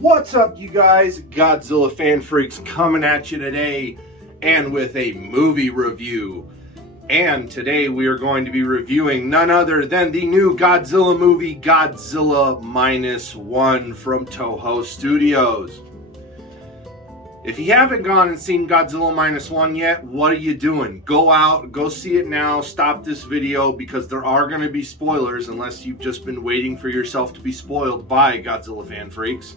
What's up, you guys? Godzilla fan freaks coming at you today and with a movie review. And today we are going to be reviewing none other than the new Godzilla movie, Godzilla Minus One from Toho Studios. If you haven't gone and seen Godzilla Minus One yet, what are you doing? Go out, go see it now, stop this video because there are going to be spoilers unless you've just been waiting for yourself to be spoiled by Godzilla fan freaks.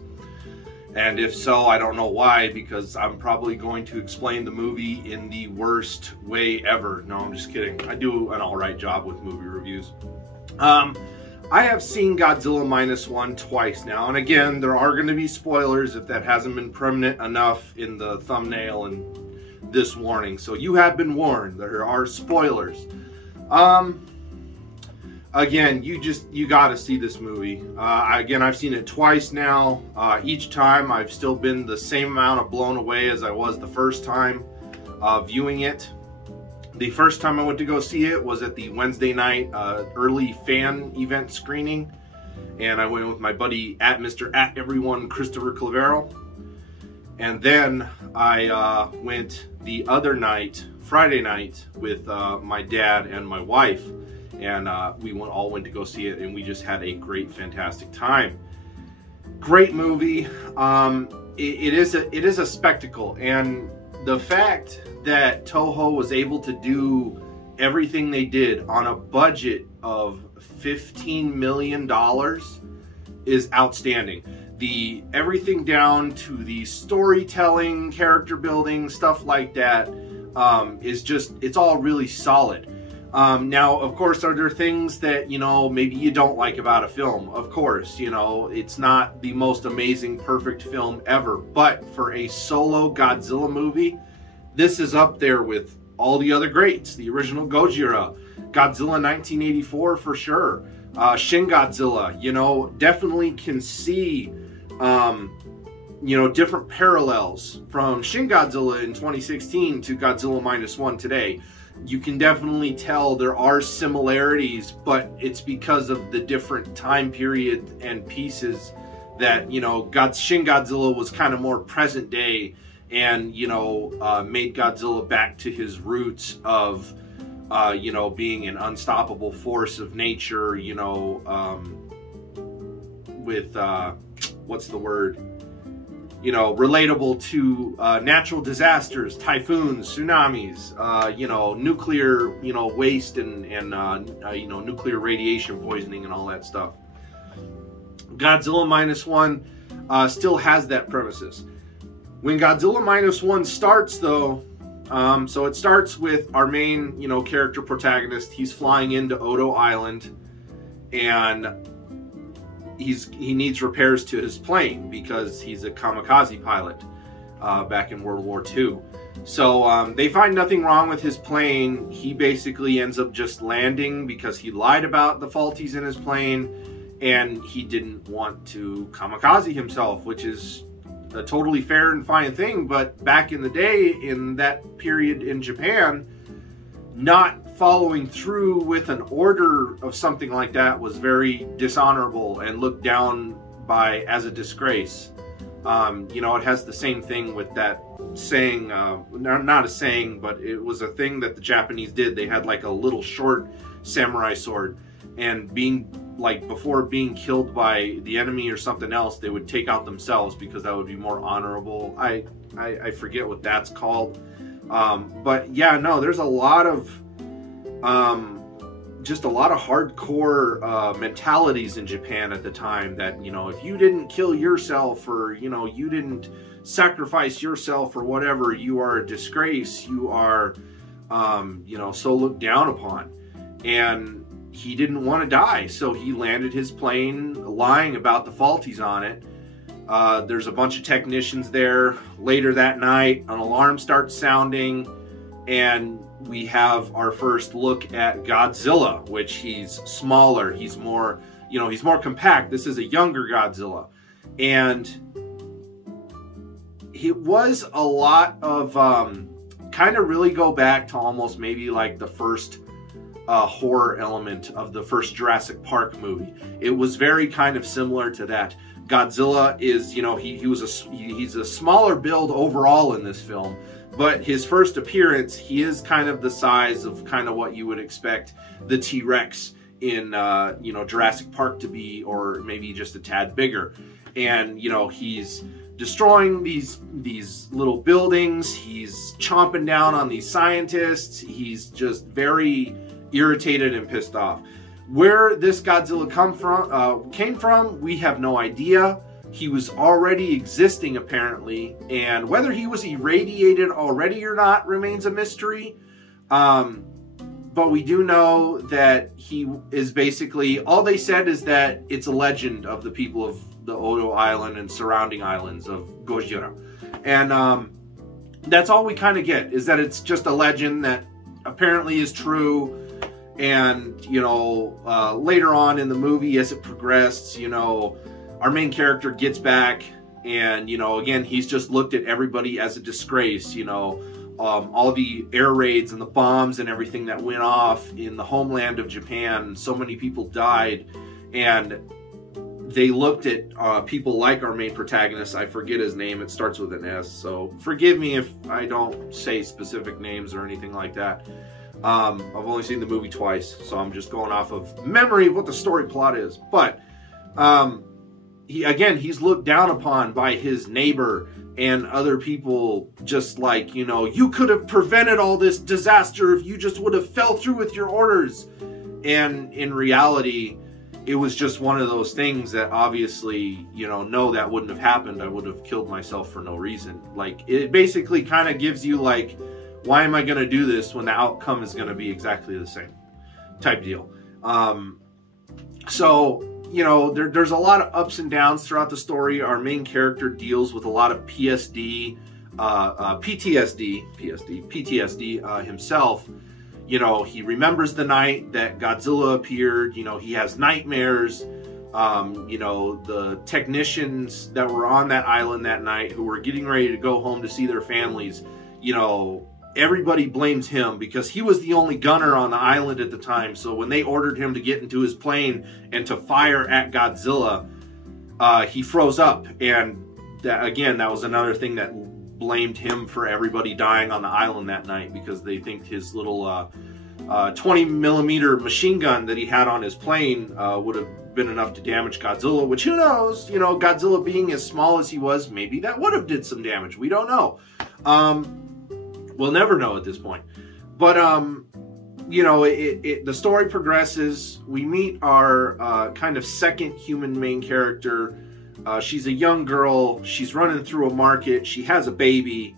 And if so, I don't know why, because I'm probably going to explain the movie in the worst way ever. No, I'm just kidding. I do an alright job with movie reviews. I have seen Godzilla Minus One twice now, and again, there are going to be spoilers if that hasn't been permanent enough in the thumbnail and this warning. So you have been warned. There are spoilers. Again, you got to see this movie. Again, I've seen it twice now. Each time I've still been the same amount of blown away as I was the first time viewing it. The first time I went to go see it was at the Wednesday night early fan event screening, and I went with my buddy Mr. Everyone Christopher Clavero. And then I went the other night, Friday night, with my dad and my wife. And we all went to go see it, and we just had a great, fantastic time. Great movie. It is a spectacle, and the fact that Toho was able to do everything they did on a budget of $15 million is outstanding. Everything down to the storytelling, character building, stuff like that it's all really solid. Now, of course, are there things that, maybe you don't like about a film? Of course, it's not the most amazing, perfect film ever. But for a solo Godzilla movie, this is up there with all the other greats. The original Gojira, Godzilla 1984 for sure, Shin Godzilla, definitely can see, different parallels from Shin Godzilla in 2016 to Godzilla Minus One today. You can definitely tell there are similarities, but it's because of the different time period and pieces that, Shin Godzilla was kind of more present day and, made Godzilla back to his roots of, being an unstoppable force of nature, with, what's the word? Relatable to natural disasters, typhoons, tsunamis, nuclear, waste and nuclear radiation poisoning and all that stuff. Godzilla Minus One still has that premises. When Godzilla Minus One starts, though, so it starts with our main, character protagonist. He's flying into Odo Island, and he needs repairs to his plane because he's a kamikaze pilot back in World War II. So they find nothing wrong with his plane. He basically ends up just landing because he lied about the faulties in his plane, and he didn't want to kamikaze himself, which is a totally fair and fine thing. But back in the day, in that period in Japan, not following through with an order of something like that was very dishonorable and looked down by as a disgrace. It has the same thing with that saying, not a saying, but it was a thing that the Japanese did. They had like a little short samurai sword, and before being killed by the enemy or something else, they would take out themselves because that would be more honorable. I forget what that's called. But yeah, no, there's a lot of just a lot of hardcore mentalities in Japan at the time that, if you didn't kill yourself, or, you didn't sacrifice yourself or whatever, you are a disgrace. You are, so looked down upon. And he didn't want to die, so he landed his plane lying about the faulties on it. There's a bunch of technicians there. Later that night, an alarm starts sounding, and we have our first look at Godzilla, which he's smaller. He's more, he's more compact. This is a younger Godzilla. And it was a lot of, kind of really go back to almost maybe like the first horror element of the first Jurassic Park movie. It was very kind of similar to that. Godzilla is, you know, he's a smaller build overall in this film, but his first appearance, he is kind of the size of kind of what you would expect the T-Rex in, you know, Jurassic Park to be, or maybe just a tad bigger. And, you know, he's destroying these little buildings. He's chomping down on these scientists. He's just very irritated and pissed off. Where this Godzilla came from, we have no idea. He was already existing apparently, and whether he was irradiated already or not remains a mystery. But we do know that he is basically, all they said is that it's a legend of the people of the Odo Island and surrounding islands of Gojira. And that's all we kind of get, is that it's just a legend that apparently is true. And, you know, later on in the movie, as it progressed, you know, our main character gets back, and, you know, again, he's just looked at everybody as a disgrace, you know, all the air raids and the bombs and everything that went off in the homeland of Japan. So many people died, and they looked at people like our main protagonist. I forget his name. It starts with an S, so forgive me if I don't say specific names or anything like that. I've only seen the movie twice, so I'm just going off of memory of what the story plot is. But he's looked down upon by his neighbor and other people, just like, you know, you could have prevented all this disaster if you just would have fell through with your orders. And in reality, it was just one of those things that obviously, you know, no, that wouldn't have happened. I would have killed myself for no reason. Like, it basically kind of gives you like, why am I going to do this when the outcome is going to be exactly the same type deal? So, you know, there's a lot of ups and downs throughout the story. Our main character deals with a lot of PTSD himself. You know, he remembers the night that Godzilla appeared. You know, he has nightmares. You know, the technicians that were on that island that night who were getting ready to go home to see their families, you know, everybody blames him because he was the only gunner on the island at the time. So when they ordered him to get into his plane and to fire at Godzilla, he froze up. And that, again, that was another thing that blamed him for everybody dying on the island that night, because they think his little 20mm machine gun that he had on his plane would have been enough to damage Godzilla, which, who knows, you know, Godzilla being as small as he was, maybe that would have did some damage. We don't know. We'll never know at this point. But, you know, the story progresses. We meet our kind of second human main character. She's a young girl. She's running through a market. She has a baby.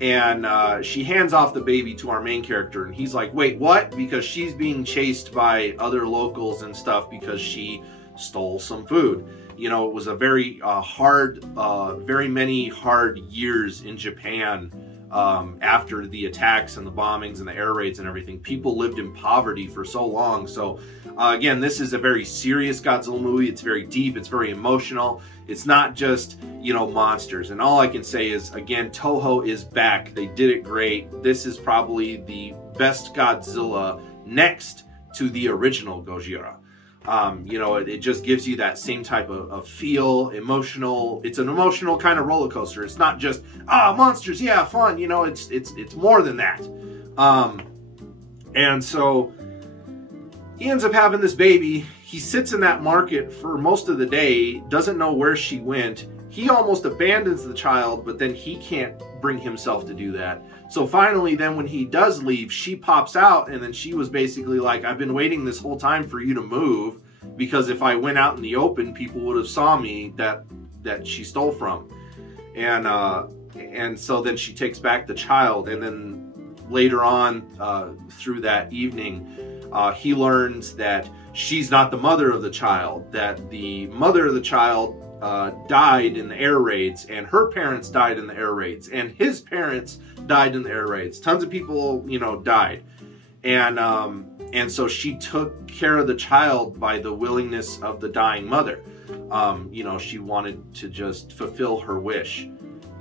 And she hands off the baby to our main character. And he's like, wait, what? Because she's being chased by other locals and stuff because she stole some food. You know, it was a very very many hard years in Japan. After the attacks and the bombings and the air raids and everything, people lived in poverty for so long. So again, this is a very serious Godzilla movie. It's very deep. It's very emotional. It's not just, you know, monsters. And all I can say is, again, Toho is back. They did it great. This is probably the best Godzilla next to the original Gojira. You know, it just gives you that same type of feel, emotional. It's an emotional kind of roller coaster. It's not just, monsters, yeah, fun. You know, it's more than that. And so he ends up having this baby. He sits in that market for most of the day, doesn't know where she went. He almost abandons the child, but then he can't bring himself to do that. So finally, then when he does leave, she pops out, and then she was basically like, I've been waiting this whole time for you to move, because if I went out in the open, people would have saw me that she stole from. And so then she takes back the child, and then later on through that evening, he learns that she's not the mother of the child, that the mother of the child died in the air raids, and her parents died in the air raids, and his parents died in the air raids. Tons of people, you know, died. And so she took care of the child by the willingness of the dying mother. You know, she wanted to just fulfill her wish.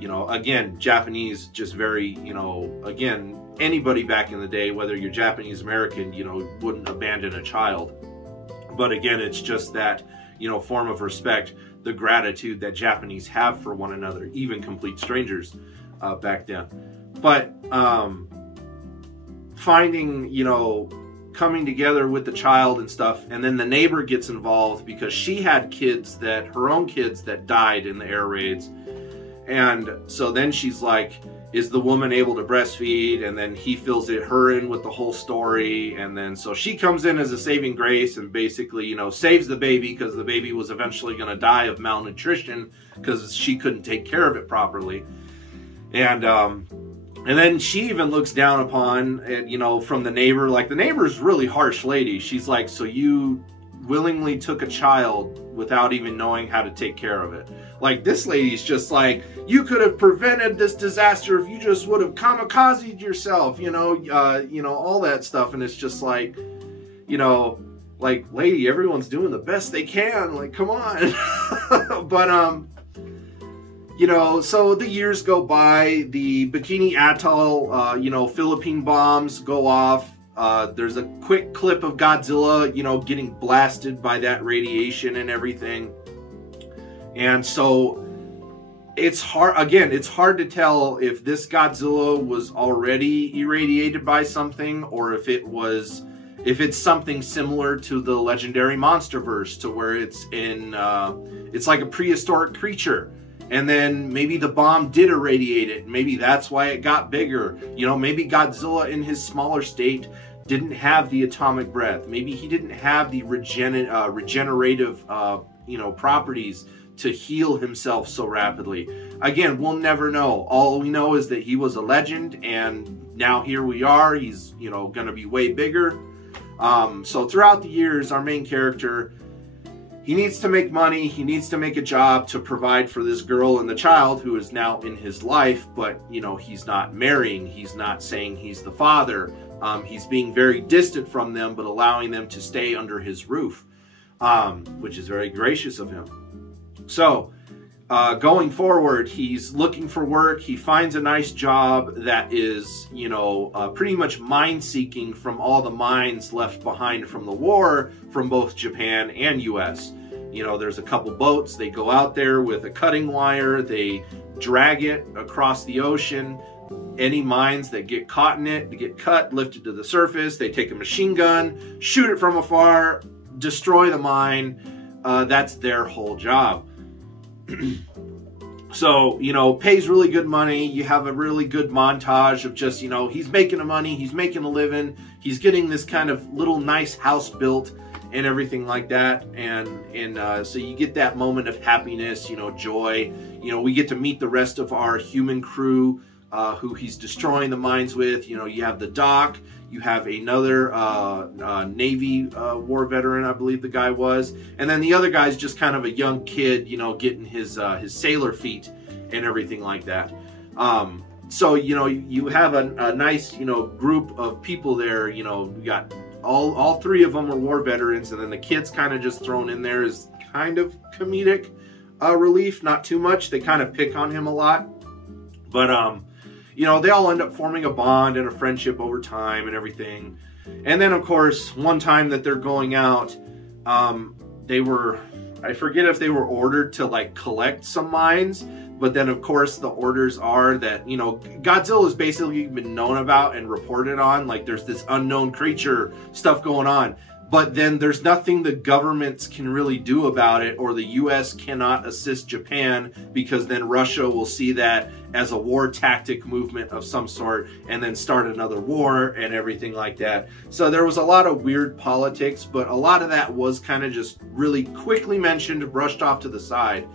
You know, again, Japanese, just very, you know, again, anybody back in the day, whether you're Japanese American, you know, wouldn't abandon a child. But again, it's just that, you know, form of respect, the gratitude that Japanese have for one another, even complete strangers back then. But finding, you know, coming together with the child and stuff, and then the neighbor gets involved because she had kids that, her own kids that died in the air raids. And so then she's like, is the woman able to breastfeed? And then he fills her in with the whole story. And then so she comes in as a saving grace and basically, you know, saves the baby, because the baby was eventually going to die of malnutrition because she couldn't take care of it properly. And then she even looks down upon, you know, from the neighbor, like the neighbor's really harsh lady. She's like, so you willingly took a child without even knowing how to take care of it. Like, this lady's just like, you could have prevented this disaster if you just would have kamikazed yourself, you know, all that stuff. And it's just like, you know, like, lady, everyone's doing the best they can. Like, come on. But, you know, so the years go by, the Bikini Atoll, you know, Philippine bombs go off. There's a quick clip of Godzilla, you know, getting blasted by that radiation and everything. And so it's hard, again, it's hard to tell if this Godzilla was already irradiated by something, or if it's something similar to the legendary Monsterverse, to where it's in, it's like a prehistoric creature. And then maybe the bomb did irradiate it. Maybe that's why it got bigger. You know, maybe Godzilla in his smaller state didn't have the atomic breath. Maybe he didn't have the regenerative, you know, properties to heal himself so rapidly. Again, we'll never know. All we know is that he was a legend, and now here we are. He's, you know, going to be way bigger. So throughout the years, our main character, he needs to make money, he needs to make a job to provide for this girl and the child who is now in his life, but, you know, he's not marrying, he's not saying he's the father. He's being very distant from them, but allowing them to stay under his roof, which is very gracious of him. So, going forward, he's looking for work. He finds a nice job that is, you know, pretty much mine-seeking from all the mines left behind from the war from both Japan and U.S. You know, there's a couple boats. They go out there with a cutting wire. They drag it across the ocean. Any mines that get caught in it, they get cut, lifted to the surface. They take a machine gun, shoot it from afar, destroy the mine. That's their whole job. So, you know, pays really good money. You have a really good montage of just, you know, he's making a money, he's making a living, he's getting this kind of little nice house built and everything like that. And so you get that moment of happiness, you know, joy. You know, we get to meet the rest of our human crew who he's destroying the mines with. You know, you have the doc, you have another Navy war veteran, I believe the guy was, and then the other guy's just kind of a young kid, you know, getting his sailor feet and everything like that. So, you know, you have a nice, you know, group of people there. You know, you got all three of them are war veterans, and then the kid's kind of just thrown in there as kind of comedic relief, not too much. They kind of pick on him a lot, but you know, they all end up forming a bond and a friendship over time and everything. And then, of course, one time that they're going out, they were, I forget if they were ordered to, like, collect some mines. But then, of course, the orders are that, you know, Godzilla has basically been known about and reported on. Like, there's this unknown creature stuff going on. But then there's nothing the governments can really do about it, or the U.S. cannot assist Japan, because then Russia will see that as a war tactic movement of some sort and then start another war and everything like that. So there was a lot of weird politics, but a lot of that was kind of just really quickly mentioned, brushed off to the side.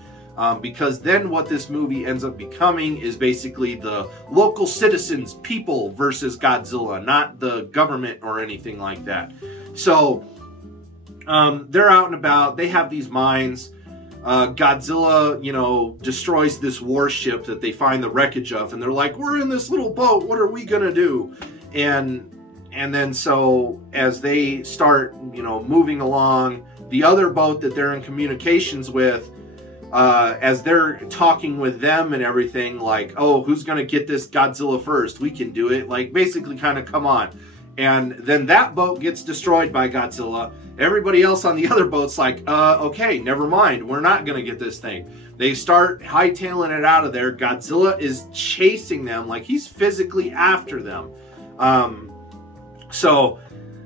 Because then what this movie ends up becoming is basically the local citizens, people versus Godzilla, not the government or anything like that. So they're out and about. They have these mines. Godzilla, you know, destroys this warship that they find the wreckage of, and they're like, we're in this little boat. What are we gonna do? And then so as they start, you know, moving along, the other boat that they're in communications with, as they're talking with them and everything, like, oh, who's gonna get this Godzilla first? We can do it. Like, basically kind of, come on. And then that boat gets destroyed by Godzilla. Everybody else on the other boat's like, okay, never mind. We're not gonna get this thing. They start hightailing it out of there. Godzilla is chasing them, like he's physically after them. So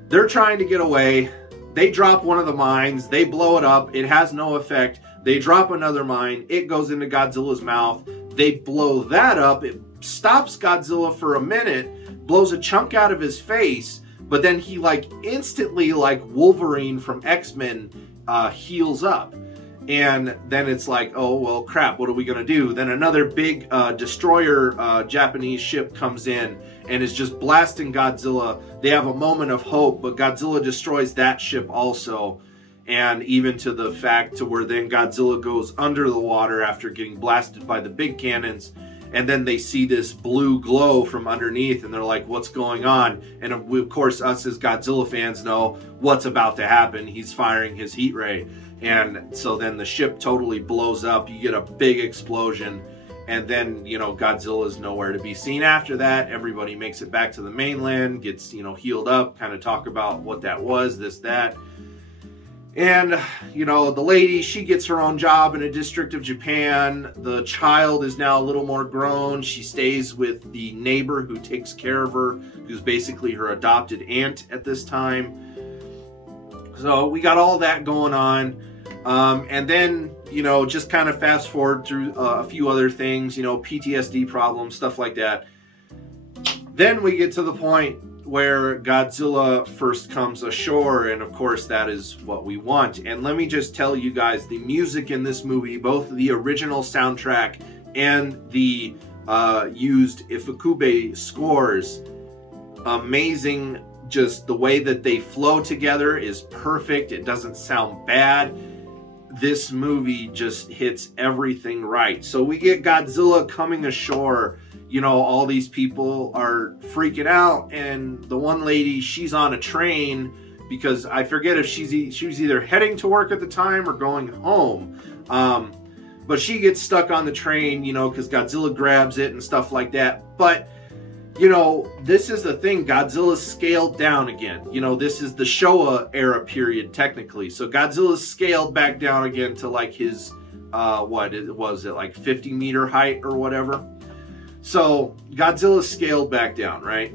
they're trying to get away. They drop one of the mines. They blow it up. It has no effect. They drop another mine. It goes into Godzilla's mouth. They blow that up. It stops Godzilla for a minute, blows a chunk out of his face, but then he, like, instantly, like Wolverine from X-Men, heals up. And then it's like, oh, well, crap, what are we going to do? Then another big destroyer Japanese ship comes in and is just blasting Godzilla. They have a moment of hope, but Godzilla destroys that ship also. And even to the fact to where then Godzilla goes under the water after getting blasted by the big cannons. And then they see this blue glow from underneath and they're like, what's going on? And of course, us as Godzilla fans know what's about to happen. He's firing his heat ray. And so then the ship totally blows up. You get a big explosion. And then, you know, Godzilla's nowhere to be seen after that. Everybody makes it back to the mainland, gets, you know, healed up, kind of talk about what that was, this, that. And, you know, the lady, she gets her own job in a district of Japan. The child is now a little more grown. She stays with the neighbor who takes care of her, who's basically her adopted aunt at this time. So we got all that going on. And then, you know, just kind of fast forward through a few other things, you know, PTSD problems, stuff like that. Then we get to the point where Godzilla first comes ashore, and of course that is what we want. And let me just tell you guys, the music in this movie, both the original soundtrack and the used Ifukube scores, amazing. Just the way that they flow together is perfect. It doesn't sound bad. This movie just hits everything right. So we get Godzilla coming ashore. You know, all these people are freaking out, and the one lady, she's on a train because I forget if she was either heading to work at the time or going home. But she gets stuck on the train, you know, because Godzilla grabs it and stuff like that. But, you know, this is the thing. Godzilla's scaled down again. You know, this is the Showa era period, technically. So Godzilla's scaled back down again to like his, what was it, like 50-meter height or whatever. So Godzilla's scaled back down, right?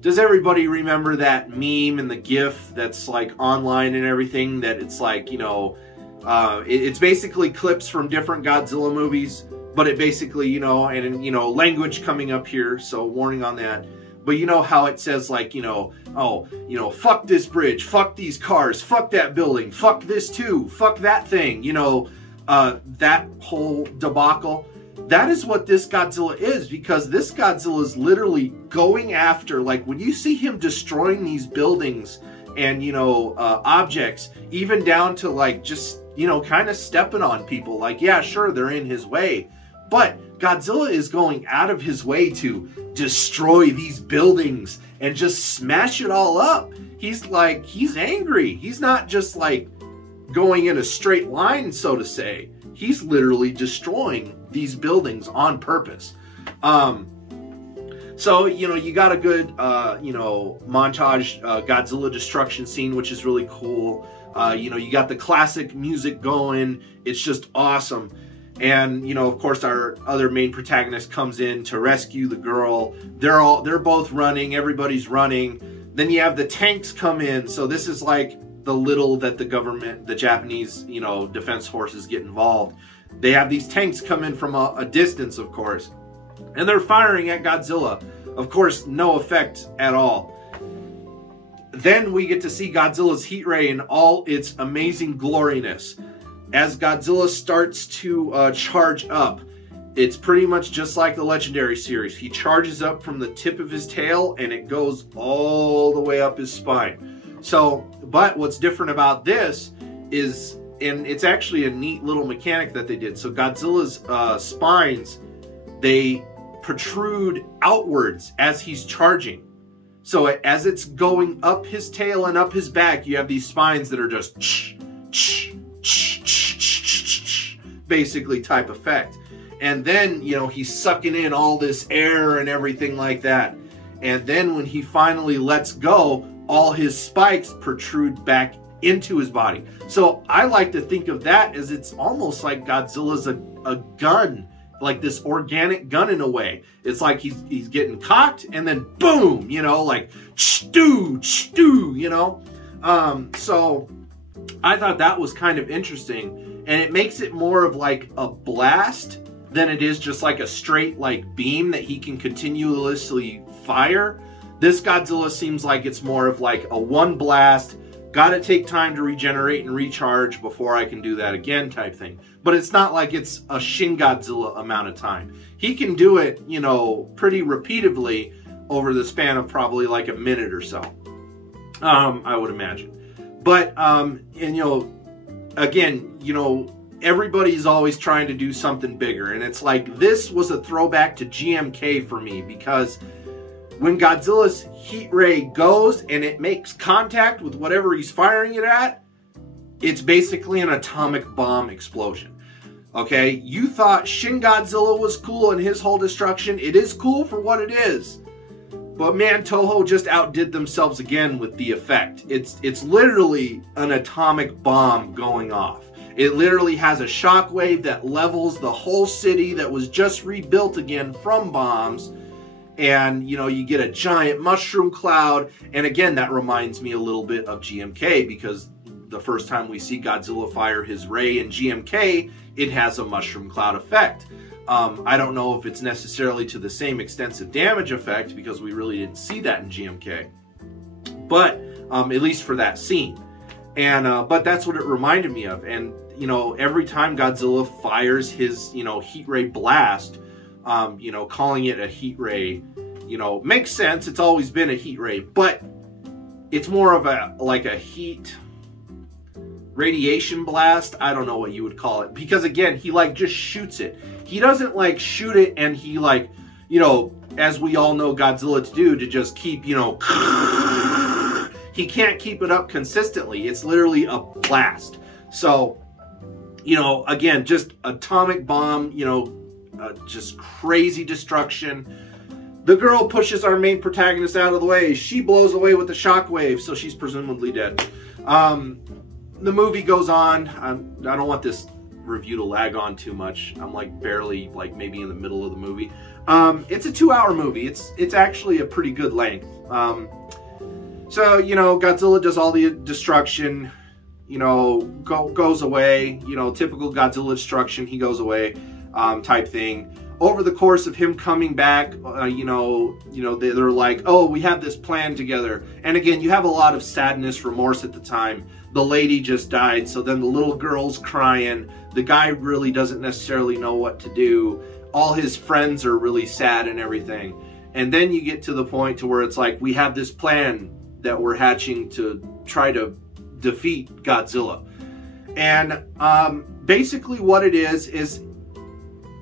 Does everybody remember that meme and the GIF that's like online and everything, that it's like, you know, it's basically clips from different Godzilla movies, but it basically, you know, and, you know, language coming up here, so warning on that. But you know how it says, like, you know, oh, you know, fuck this bridge, fuck these cars, fuck that building, fuck this too, fuck that thing, you know, that whole debacle. That is what this Godzilla is, because this Godzilla is literally going after, like, when you see him destroying these buildings and, you know, objects, even down to, like, just, you know, kind of stepping on people. Like, yeah, sure, they're in his way, but Godzilla is going out of his way to destroy these buildings and just smash it all up. He's like, he's angry. He's not just, like, going in a straight line, so to say. He's literally destroying these buildings on purpose. So, you know, you got a good, you know, montage Godzilla destruction scene, which is really cool. You know, you got the classic music going. It's just awesome. And, you know, of course, our other main protagonist comes in to rescue the girl. They're both running. Everybody's running. Then you have the tanks come in. So this is like the little that the government, the Japanese, you know, defense forces get involved. They have these tanks come in from a distance, of course, and they're firing at Godzilla. Of course, no effect at all. Then we get to see Godzilla's heat ray in all its amazing gloriness. As Godzilla starts to charge up, it's pretty much just like the Legendary series. He charges up from the tip of his tail and it goes all the way up his spine. So, but what's different about this is, and it's actually a neat little mechanic that they did. So Godzilla's spines, they protrude outwards as he's charging. So as it's going up his tail and up his back, you have these spines that are just basically type effect. And then, you know, he's sucking in all this air and everything like that. And then when he finally lets go, all his spikes protrude back into his body. So I like to think of that as it's almost like Godzilla's a gun, like this organic gun in a way. It's like he's getting cocked and then boom, you know, like stew, you know. So I thought that was kind of interesting, and it makes it more of like a blast than it is just like a straight like beam that he can continuously fire. This Godzilla seems like it's more of like a one blast, gotta take time to regenerate and recharge before I can do that again type thing. But it's not like it's a Shin Godzilla amount of time. He can do it, you know, pretty repeatedly over the span of probably like a minute or so, I would imagine. But, and you know, again, you know, everybody's always trying to do something bigger. And it's like, this was a throwback to GMK for me, because when Godzilla's heat ray goes and it makes contact with whatever he's firing it at, it's basically an atomic bomb explosion. Okay, you thought Shin Godzilla was cool and his whole destruction. It is cool for what it is. But man, Toho just outdid themselves again with the effect. It's literally an atomic bomb going off. It literally has a shockwave that levels the whole city that was just rebuilt again from bombs. And, you know, you get a giant mushroom cloud. And again, that reminds me a little bit of GMK, because the first time we see Godzilla fire his ray in GMK, it has a mushroom cloud effect. I don't know if it's necessarily to the same extensive damage effect, because we really didn't see that in GMK. But at least for that scene. And but that's what it reminded me of. And, you know, every time Godzilla fires his, you know, heat ray blast, you know, calling it a heat ray, you know, makes sense. It's always been a heat ray, but it's more of a, like a heat radiation blast. I don't know what you would call it, because again, he like just shoots it. He doesn't like shoot it and he like, you know, as we all know Godzilla to do, to just keep, you know, he can't keep it up consistently. It's literally a blast. So, you know, again, just atomic bomb, you know, just crazy destruction. The girl pushes our main protagonist out of the way. She blows away with the shockwave, so she's presumably dead. The movie goes on. I don't want this review to lag on too much. I'm like barely, like maybe in the middle of the movie. It's a 2-hour movie. It's actually a pretty good length. So, you know, Godzilla does all the destruction, you know, goes away, you know, typical Godzilla destruction, he goes away, type thing. Over the course of him coming back, you know, they're like, oh, we have this plan together. And again, you have a lot of sadness, remorse at the time. The lady just died, so then the little girl's crying. The guy really doesn't necessarily know what to do. All his friends are really sad and everything. And then you get to the point to where it's like, we have this plan that we're hatching to try to defeat Godzilla. And basically what it is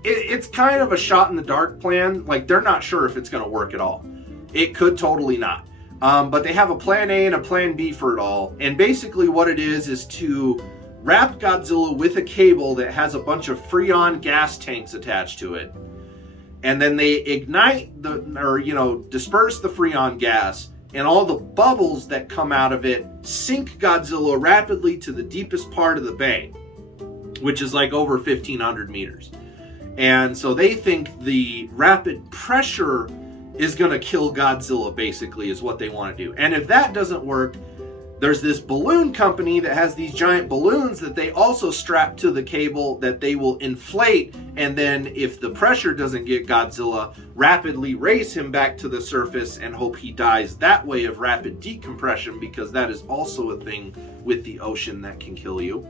it's kind of a shot in the dark plan. Like, they're not sure if it's going to work at all. It could totally not. But they have a plan A and a plan B for it all. And basically what it is to wrap Godzilla with a cable that has a bunch of Freon gas tanks attached to it. And then they ignite disperse the Freon gas, and all the bubbles that come out of it sink Godzilla rapidly to the deepest part of the bay, which is like over 1,500 meters. And so they think the rapid pressure is going to kill Godzilla, basically, is what they want to do. And if that doesn't work, there's this balloon company that has these giant balloons that they also strap to the cable that they will inflate. And then if the pressure doesn't get Godzilla, rapidly raise him back to the surface and hope he dies that way of rapid decompression, because that is also a thing with the ocean that can kill you.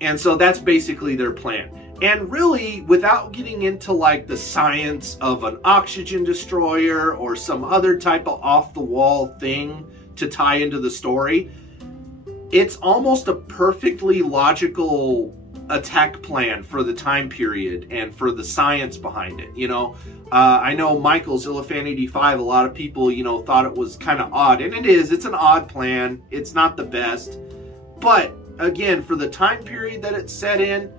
And so that's basically their plan. And really, without getting into like the science of an oxygen destroyer or some other type of off-the-wall thing to tie into the story, it's almost a perfectly logical attack plan for the time period and for the science behind it. You know, I know Michael's Illifan 85, a lot of people, you know, thought it was kind of odd. And it is, it's an odd plan. It's not the best. But again, for the time period that it's set in,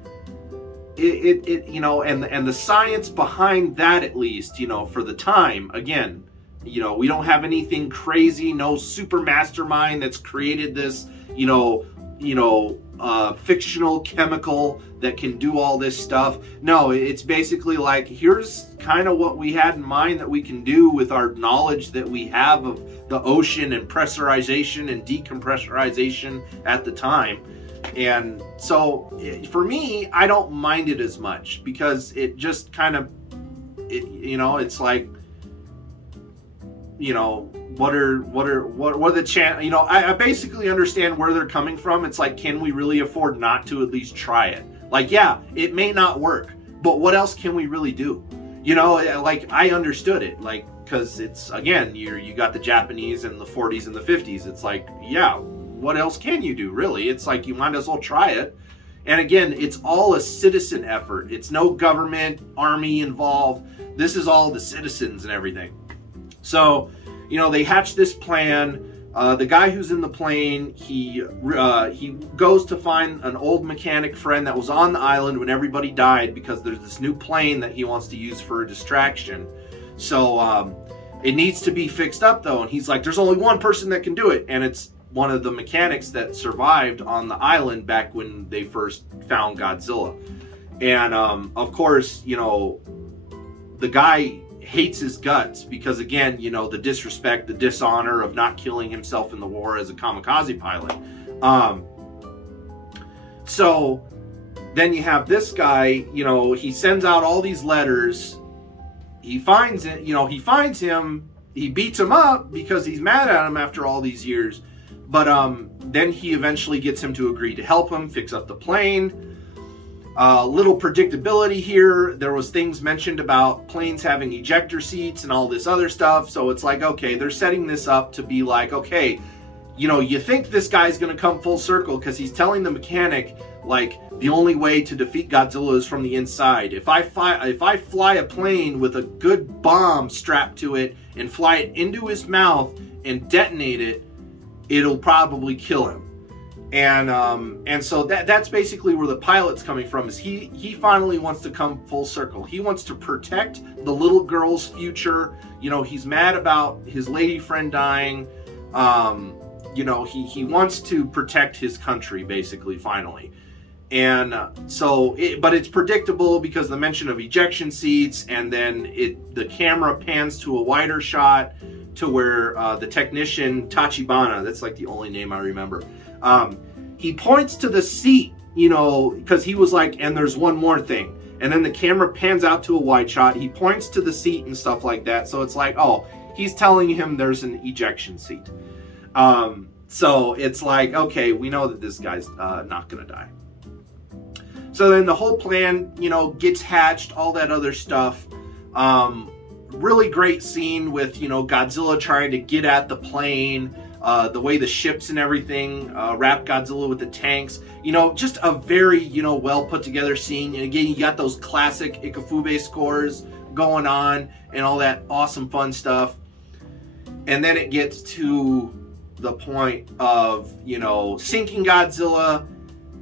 it you know, and the science behind that, at least, you know, for the time, again, you know, we don't have anything crazy, no super mastermind that's created this, fictional chemical that can do all this stuff. No, it's basically like, here's kind of what we had in mind that we can do with our knowledge that we have of the ocean and pressurization and decompressurization at the time. And so for me, I don't mind it as much, because it just kind of, it's like, what are the chance? I basically understand where they're coming from. It's like, can we really afford not to at least try it? Like, yeah, it may not work, but what else can we really do? Like, I understood it, like, because it's, again, you got the Japanese in the 40s and the 50s. It's like, yeah, what else can you do, really? It's like, you might as well try it. And again, it's all a citizen effort. It's no government, army involved. This is all the citizens and everything. So, they hatch this plan. The guy who's in the plane, he goes to find an old mechanic friend that was on the island when everybody died, because there's this new plane that he wants to use for a distraction. So it needs to be fixed up, though. And he's like, there's only one person that can do it. And it's one of the mechanics that survived on the island back when they first found Godzilla. And of course, the guy hates his guts, because again, the disrespect, the dishonor of not killing himself in the war as a kamikaze pilot. So then you have this guy, he sends out all these letters. He finds it, he finds him, he beats him up because he's mad at him after all these years. But then he eventually gets him to agree to help him fix up the plane. Little predictability here. There was things mentioned about planes having ejector seats and all this other stuff. So it's like, okay, they're setting this up to be like, okay, you think this guy's going to come full circle, because he's telling the mechanic, like, the only way to defeat Godzilla is from the inside. If I fly a plane with a good bomb strapped to it and fly it into his mouth and detonate it, it'll probably kill him. And so that's basically where the pilot's coming from, is he finally wants to come full circle. He wants to protect the little girl's future. He's mad about his lady friend dying. He wants to protect his country, basically, finally. And but it's predictable, because the mention of ejection seats, and then the camera pans to a wider shot to where the technician, Tachibana, that's like the only name I remember, he points to the seat, because he was like, and there's one more thing. And then the camera pans out to a wide shot. He points to the seat and stuff like that. So it's like, oh, he's telling him there's an ejection seat. So it's like, okay, we know that this guy's not going to die. So then the whole plan, gets hatched, all that other stuff. Really great scene with, Godzilla trying to get at the plane. The way the ships and everything wrap Godzilla with the tanks, just a very, well put together scene. And again, you got those classic Ikefube scores going on and all that awesome fun stuff. And then it gets to the point of, sinking Godzilla.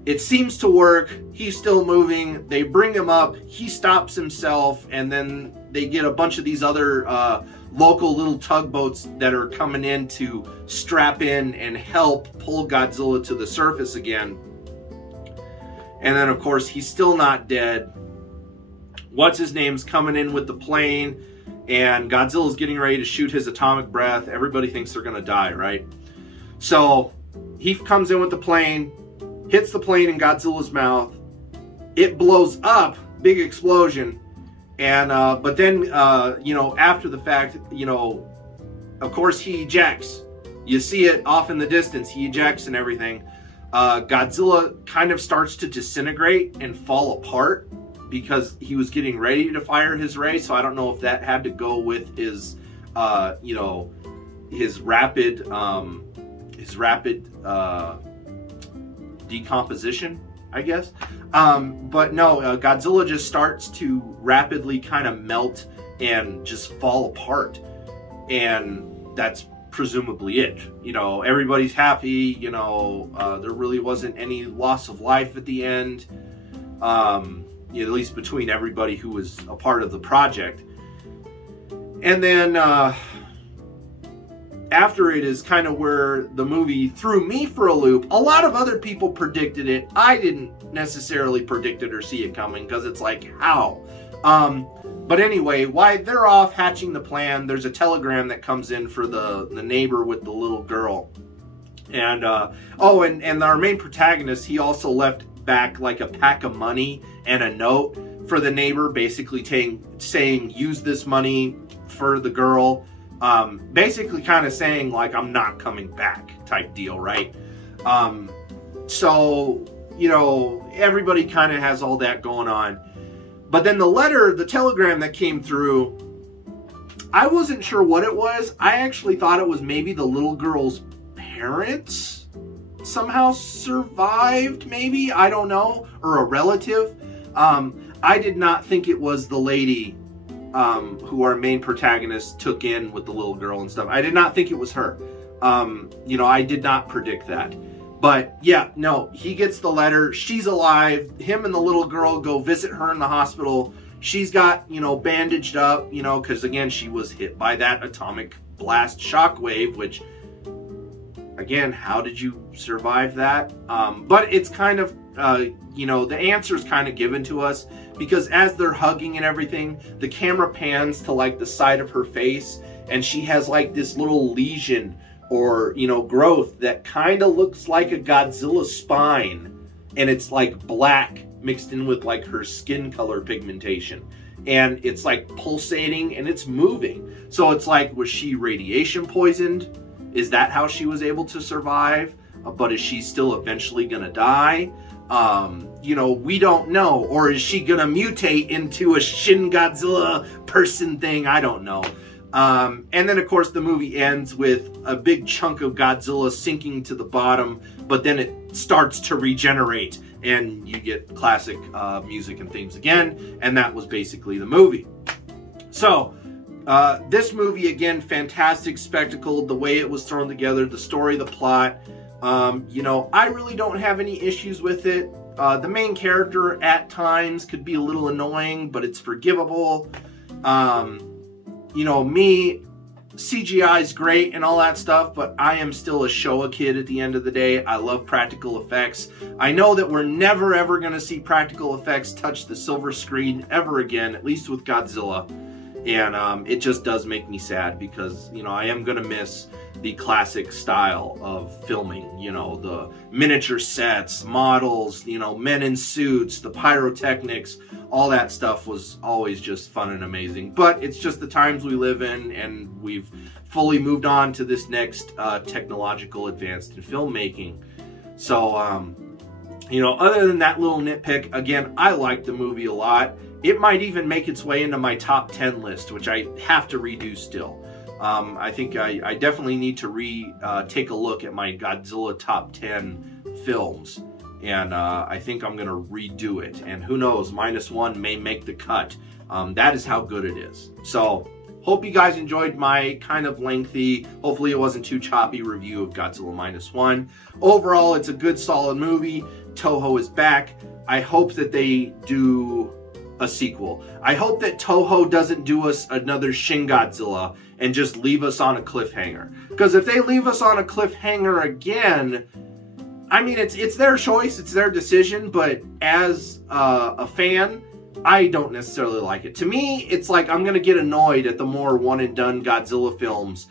It seems to work. He's still moving. They bring him up. He stops himself. And then they get a bunch of these other local little tugboats that are coming in to strap in and help pull Godzilla to the surface again. And then, of course, he's still not dead. What's-his-name's coming in with the plane, and Godzilla's getting ready to shoot his atomic breath. Everybody thinks they're going to die, right? So he comes in with the plane, hits the plane in Godzilla's mouth. It blows up, big explosion. And, but then, after the fact, of course he ejects. You see it off in the distance, he ejects and everything. Godzilla kind of starts to disintegrate and fall apart, because he was getting ready to fire his ray. So I don't know if that had to go with his, his rapid decomposition, I guess. But no, Godzilla just starts to rapidly kind of melt and just fall apart. And that's presumably it. You know, everybody's happy. You know, there really wasn't any loss of life at the end. You know, at least between everybody who was a part of the project. And then after it is kind of where the movie threw me for a loop. A lot of other people predicted it. I didn't necessarily predict it or see it coming, because it's like, how? But anyway, while they're off hatching the plan, there's a telegram that comes in for the neighbor with the little girl. And, oh, and our main protagonist, he also left back like a pack of money and a note for the neighbor, basically saying, use this money for the girl. Basically kind of saying, like, I'm not coming back type deal, right? So, you know, everybody kind of has all that going on. But then the telegram that came through, I wasn't sure what it was. I actually thought it was maybe the little girl's parents somehow survived, maybe, I don't know, or a relative. I did not think it was the lady who our main protagonist took in with the little girl and stuff. I did not think it was her. You know, I did not predict that. But yeah, no, he gets the letter. She's alive. Him and the little girl go visit her in the hospital. She's got, you know, bandaged up, you know, because again, she was hit by that atomic blast shockwave, which, again, how did you survive that? But it's kind of, you know, the answer's kind of given to us, because as they're hugging and everything, the camera pans to like the side of her face, and she has like this little lesion or, you know, growth that kind of looks like a Godzilla spine, and it's like black mixed in with like her skin color pigmentation, and it's like pulsating and it's moving. So it's like, was she radiation poisoned? Is that how she was able to survive? But is she still eventually gonna die? You know, we don't know. Or is she gonna mutate into a Shin Godzilla person thing? I don't know. And then, of course, the movie ends with a big chunk of Godzilla sinking to the bottom, but then it starts to regenerate, and you get classic music and themes again, and that was basically the movie. So, this movie, again, fantastic spectacle, the way it was thrown together, the story, the plot. You know, I really don't have any issues with it. The main character at times could be a little annoying, but it's forgivable. You know, me, CGI is great and all that stuff, but I am still a Showa kid at the end of the day. I love practical effects. I know that we're never ever going to see practical effects touch the silver screen ever again, at least with Godzilla. And it just does make me sad, because, you know, I am going to miss the classic style of filming. You know, the miniature sets, models, you know, men in suits, the pyrotechnics, all that stuff was always just fun and amazing. But it's just the times we live in, and we've fully moved on to this next technological advance in filmmaking. So, you know, other than that little nitpick, again, I liked the movie a lot. It might even make its way into my top 10 list, which I have to redo still. I think I definitely need to take a look at my Godzilla top 10 films. And I think I'm going to redo it. And who knows, Minus One may make the cut. That is how good it is. So, hope you guys enjoyed my kind of lengthy, hopefully it wasn't too choppy review of Godzilla Minus One. Overall, it's a good, solid movie. Toho is back. I hope that they do a sequel. I hope that Toho doesn't do us another Shin Godzilla and just leave us on a cliffhanger. Because if they leave us on a cliffhanger again, I mean, it's their choice, it's their decision, but as a fan, I don't necessarily like it. To me, it's like I'm going to get annoyed at the more one-and-done Godzilla films.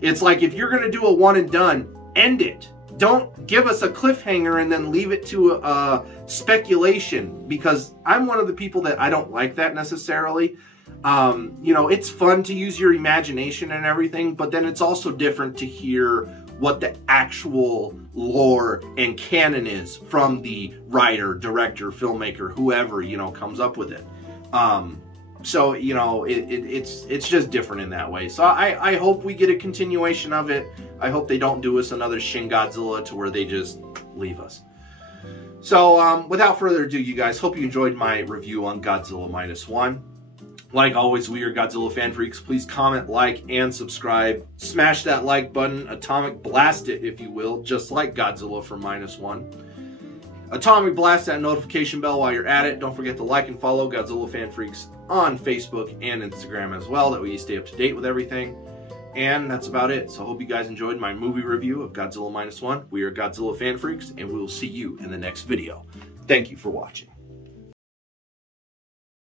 It's like, if you're going to do a one-and-done, end it. Don't give us a cliffhanger and then leave it to speculation, because I'm one of the people that I don't like that necessarily. You know, it's fun to use your imagination and everything, but then it's also different to hear what the actual lore and canon is from the writer, director, filmmaker, whoever, you know, comes up with it. So, you know, it's just different in that way. So I hope we get a continuation of it. I hope they don't do us another Shin Godzilla to where they just leave us. So, without further ado, you guys, hope you enjoyed my review on Godzilla Minus One. Like always, we are Godzilla fan freaks. Please comment, like, and subscribe. Smash that like button. Atomic blast it, if you will, just like Godzilla from Minus One. Atomic blast that notification bell while you're at it. Don't forget to like and follow Godzilla fan freaks on Facebook and Instagram as well. That way you stay up to date with everything. And that's about it. So I hope you guys enjoyed my movie review of Godzilla Minus One. We are Godzilla fan freaks, and we will see you in the next video. Thank you for watching.